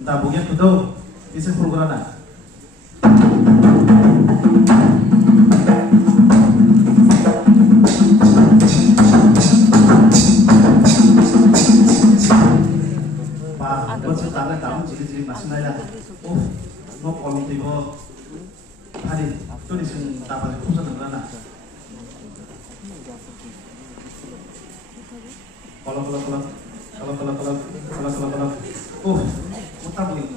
Tabungnya betul, isi program. Pak, buat tangan tamu jadi masih nanya. Mau kolom tiba hari itu di sini tapak pusat negara. Kalau utang nih,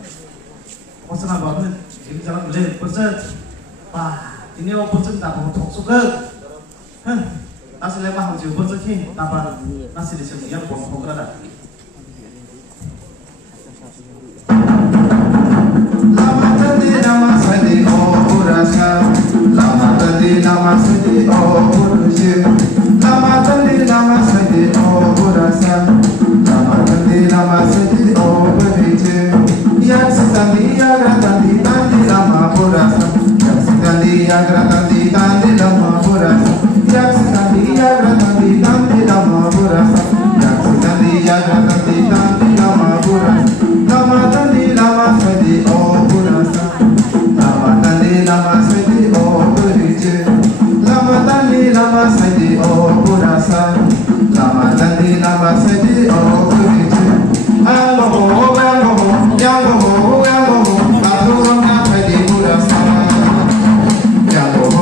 pesan apa nih? Jadi jangan beli pesan. Wah, ini mau pesan tak mau suka. Nasi lemah harus pesan sih, tanpa nasi di sini yang bom ada. Lama tadi nama saya oh rasa, lama tadi nama saya oh berusia, lama tadi nama saya oh rasa, lama tadi nama saya oh berusia. Yang sekali agra tadi lama berasa, yang sekali agra tadi lama berasa, yang sekali agra tadi lama berasa, yang sekali agra tadi lama berasa, lama tadi lama sedih oh berasa, lama tadi lama sedih oh berhijau, lama tadi lama sedih oh berasa, lama tadi lama sedih oh berhijau. Yang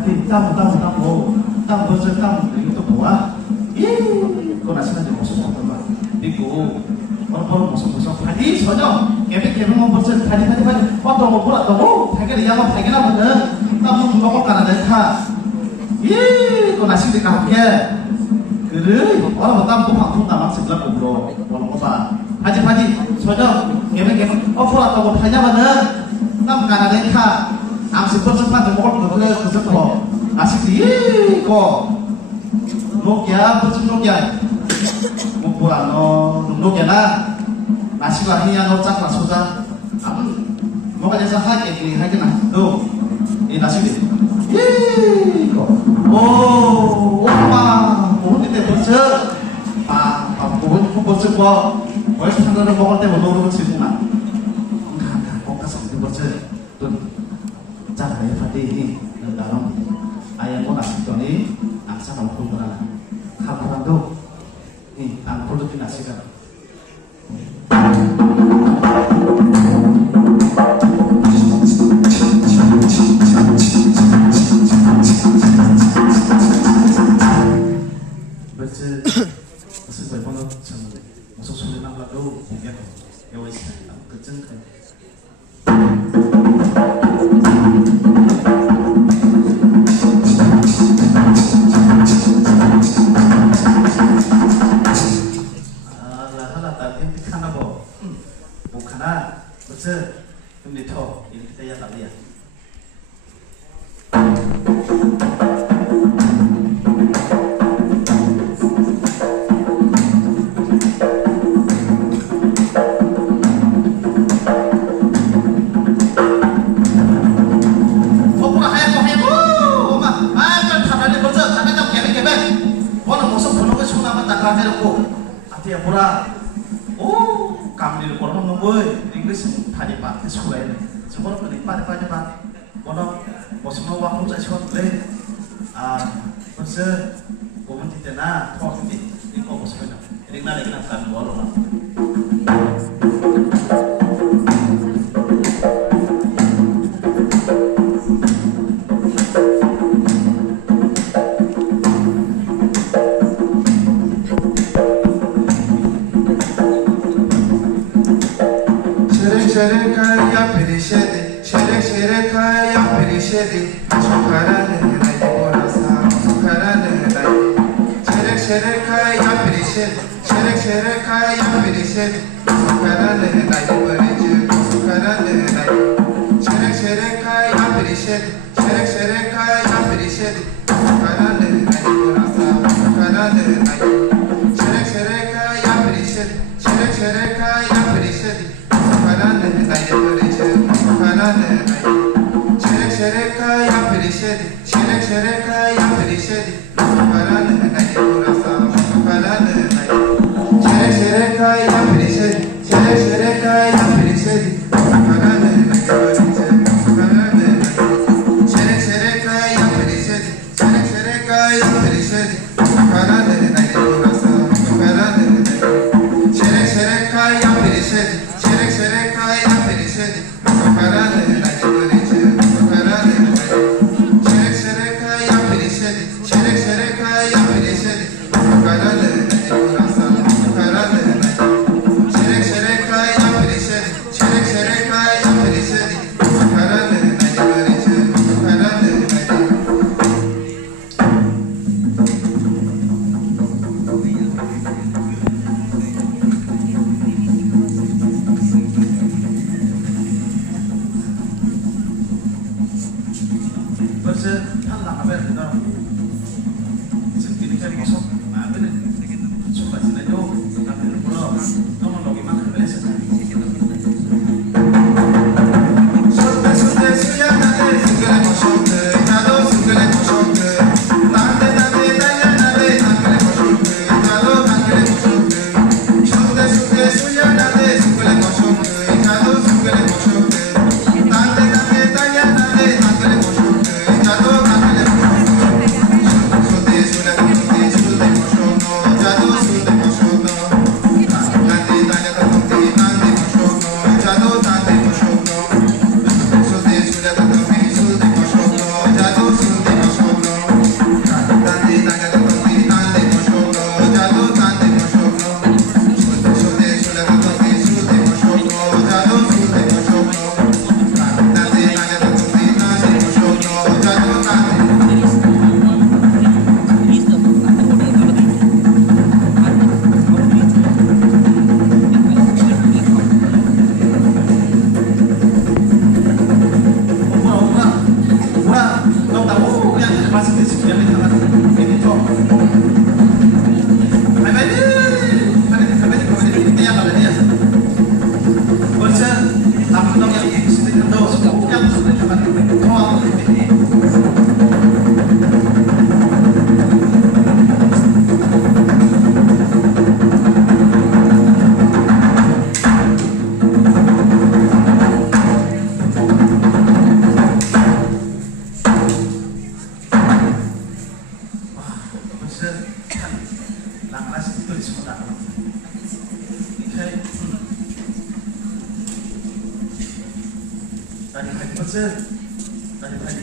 파이팅 땅 버저 땅 이것도 뭐야? 그거 나시나지 무슨 거더만 믿고 얼른 무슨 파이팅 전혀 개백개백만 버저 파이팅 어떤 거 보라고 발견이 야만 발견하거든 땅 누가 가는데 타 그거 나시니까 함께 그래 orang betam pun nama sebelah kubro orang kota haji soalnya gemeng orang atau hanya mana nam karena mereka am sempat jempol ke sekolah asik sih kok Nokia betul Nokia mau pulang Nokia na nasi lahirnya nocak lah sudah mau kerja sahak ini aja nah tuh ini nasi kok oh opa ini bersih, bersih kok. Wes tangan mau kerja mau nurut sih mana? Enggak, kok kasar itu bersih. Tuh, cara ya tadi ini dalam ayam mau nasi tuh nih, angsa kalau pun berana, kapan tuh? Nih, angkul tuh nasi kan. 무슨 번호 쳤는데 무슨 소리 나가도 공개 여기 있어 그쯤 하나 딸 하나 뭐 하나 무슨 근데 더 이렇게 돼야 난리야. Artinya murah. Oh, kami di luar nungguin Inggris tadi pak, sekolah ini. Semua orang penikmat pak. Mono, mau semua waktu saya cuma boleh. Bersih, komen tidak na, talk ini kok bersih. Ini nada kita kan dua orang. Sherekaya perişedi, sherekaya perişedi, sokaranı nayı borasa, sokaranı nayı. Sherekaya perişedi, sherekaya perişedi, sokaranı nayı boracı, sokaranı nayı. Sherekaya perişedi, sherekaya perişedi, sokaranı nayı borasa, sokaranı nayı. Sherekaya perişedi, sherekaya perişedi. Sherekaya perişedi, sherekaya perişedi, sokaranı nayı burası, sokaranı nayı. Sherekaya perişedi, sherekaya perişedi, sokaranı nayı burası, sokaranı nayı. Sherekaya perişedi, sherekaya perişedi, sokaranı nayı burası, sokaranı nayı. Sherekaya perişedi, sherekaya perişedi, sokaranı nayı burası. sekian di tangan ini toh. Ini yang ada dia. Kursa, aku tahu yang ini sedikit dos, yang sudah cuma kau ini. Tadi.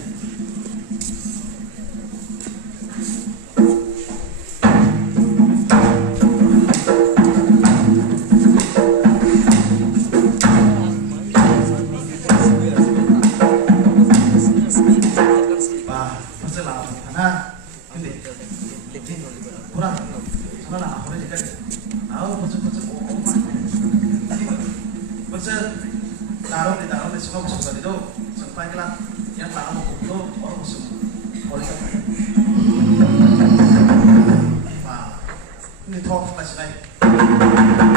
Kurang, soalnya aku ini kan, tahu taruh di semua musuh itu sampai kelar yang tak mau kumpul orang musuh oleh ini talk masih baik.